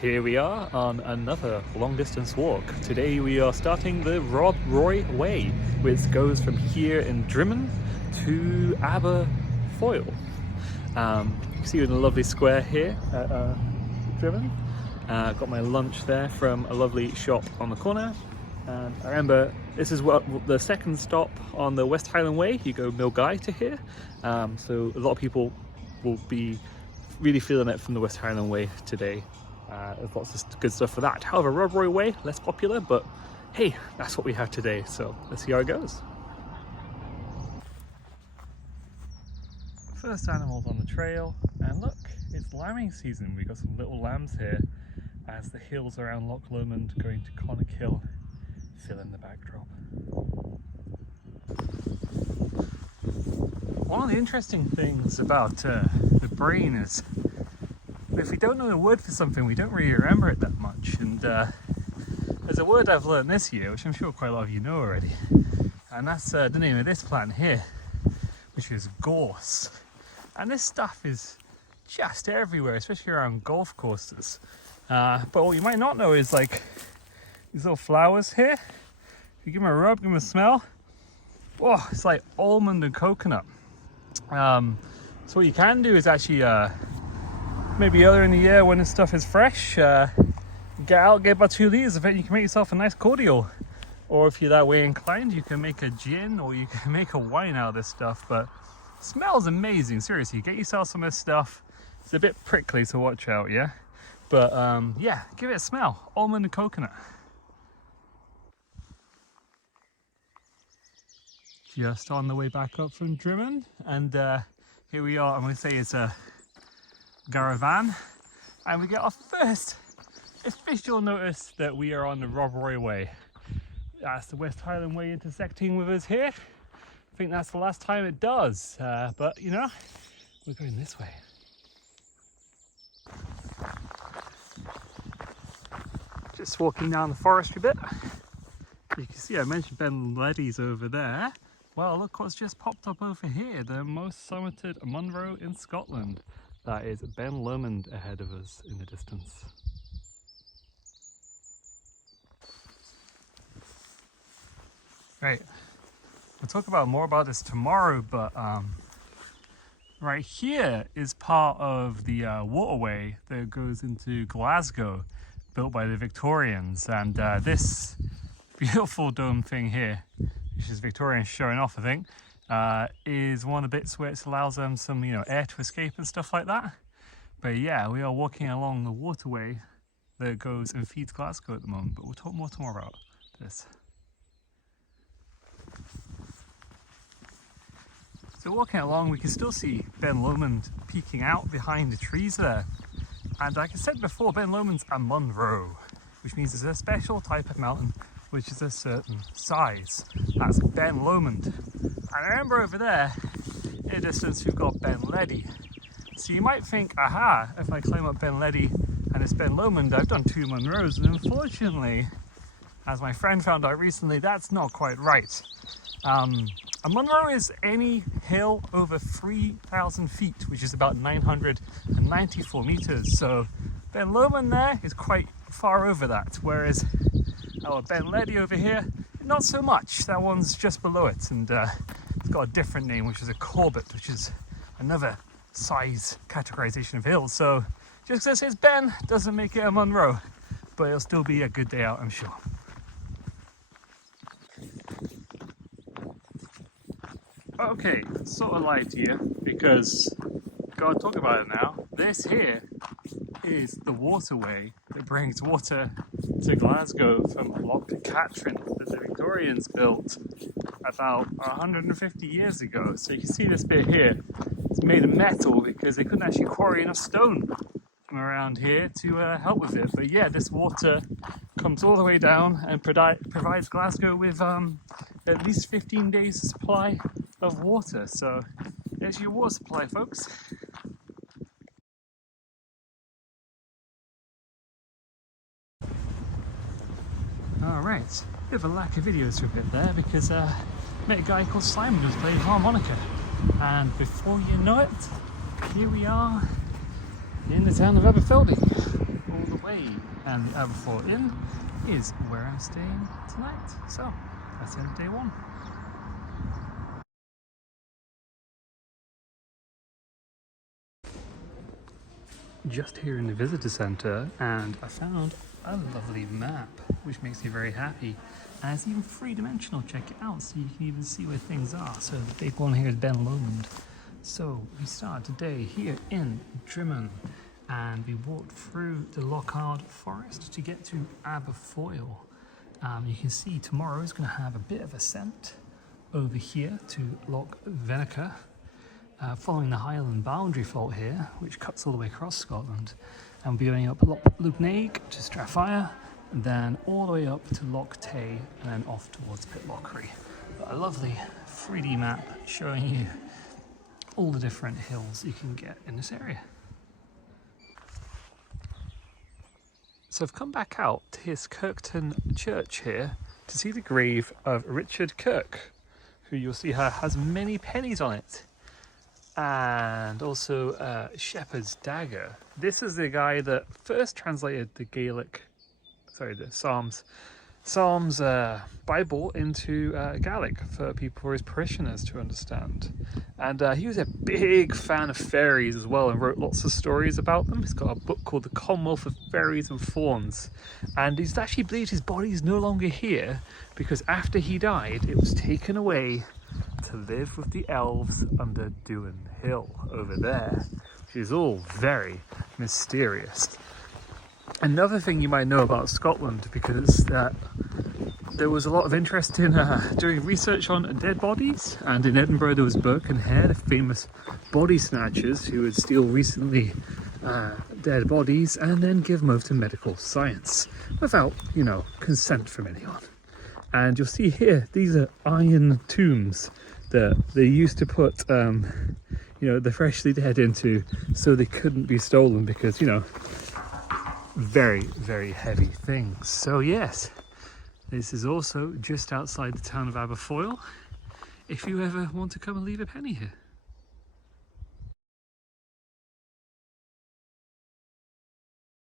here we are on another long distance walk. Today we are starting the Rob Roy Way, which goes from here in Drymen to Aberfoyle. You see in a lovely square here at Drymen. Got my lunch there from a lovely shop on the corner. And I remember this is what the second stop on the West Highland Way. You go Milgai to here, so a lot of people will be really feeling it from the West Highland Way today. There's lots of good stuff for that. However, Rob Roy Way, less popular, but hey, that's what we have today, so let's see how it goes. First animals on the trail, and look, it's lambing season. We've got some little lambs here as the hills around Loch Lomond going to Connacht Hill fill in the backdrop. One of the interesting things about the brain is if we don't know the word for something, we don't really remember it that much. And there's a word I've learned this year, which I'm sure quite a lot of you know already, and that's the name of this plant here, which is gorse. And this stuff is just everywhere, especially around golf courses. But what you might not know is like these little flowers here. If you give them a rub, give them a smell, whoa, it's like almond and coconut. So what you can do is actually maybe earlier in the year when this stuff is fresh, get out, get about 2 liters of it. You can make yourself a nice cordial, or if you're that way inclined, you can make a gin or you can make a wine out of this stuff. But it smells amazing, seriously. Get yourself some of this stuff. It's a bit prickly, so watch out, yeah, but yeah, give it a smell. Almond and coconut. Just on the way back up from Drymen, and here we are. I'm going to say it's a Caravan, and we get our first official notice that we are on the Rob Roy Way. That's the West Highland Way intersecting with us here. I think that's the last time it does, but you know, we're going this way. Just walking down the forestry bit. You can see I mentioned Ben Leddy's over there. Well, look what's just popped up over here, the most summited Munro in Scotland. That is Ben Lomond ahead of us in the distance. Right, we'll talk about more about this tomorrow, but right here is part of the waterway that goes into Glasgow, built by the Victorians, and this beautiful dome thing here, which is Victorians showing off, I think, is one of the bits where it allows them some, you know, air to escape and stuff like that. But yeah, we are walking along the waterway that goes and feeds Glasgow at the moment, but we'll talk more tomorrow about this. So walking along, we can still see Ben Lomond peeking out behind the trees there. And like I said before, Ben Lomond's a Munro, which means it's a special type of mountain which is a certain size. That's Ben Lomond. And I remember over there, in the distance, we've got Ben Leddy. So you might think, aha, if I climb up Ben Leddy and it's Ben Lomond, I've done 2 Munros. And unfortunately, as my friend found out recently, that's not quite right. A Munro is any hill over 3,000 feet, which is about 994 meters. So Ben Lomond there is quite far over that, whereas our Ben Leddy over here, not so much. That one's just below it, and it's got a different name, which is a Corbett, which is another size categorization of hills. So just because it says Ben doesn't make it a Munro, but it'll still be a good day out, I'm sure. Okay, sort of lied to you because gotta talk about it now. This here is the waterway that brings water to Glasgow from Loch Katrine that the Victorians built about 150 years ago. So you can see this bit here, it's made of metal because they couldn't actually quarry enough stone from around here to help with it. But yeah, this water comes all the way down and provides Glasgow with at least 15 days supply of water. So there's your water supply, folks. Alright, bit of a lack of videos for a bit there because I met a guy called Simon who's playing harmonica, and before you know it, here we are in the town of Aberfoyle, all the away, and the Aberfoyle Inn is where I'm staying tonight. So that's the end of day one. Just here in the visitor centre, and I found a lovely map which makes me very happy, and it's even three-dimensional. Check it out so you can even see where things are. So the big one here is Ben Lomond. So we start today here in Drymen, and we walked through the Lockhart Forest to get to Aberfoyle. You can see tomorrow is going to have a bit of ascent over here to Loch Venacha, following the Highland boundary fault here, which cuts all the way across Scotland, and we'll be going up Loch Lubnaig to Strathire, and then all the way up to Loch Tay, and then off towards Pitlochry. But a lovely 3D map showing you all the different hills you can get in this area. So I've come back out to his Kirkton Church here to see the grave of Richard Kirk, who you'll see has many pennies on it, and also a shepherd's dagger. This is the guy that first translated the Psalms Bible into Gaelic for his parishioners to understand. And he was a big fan of fairies as well, and wrote lots of stories about them. He's got a book called The Commonwealth of Fairies and Fauns, and he's actually believed his body is no longer here because after he died it was taken away to live with the elves under Duin Hill over there, which is all very mysterious. Another thing you might know about Scotland, because there was a lot of interest in doing research on dead bodies, and in Edinburgh there was Burke and Hare, the famous body snatchers who would steal recently dead bodies and then give them over to medical science without, consent from anyone. And you'll see here, these are iron tombs that they used to put the freshly dead into so they couldn't be stolen, because very, very heavy things. So yes, this is also just outside the town of Aberfoyle if you ever want to come and leave a penny here.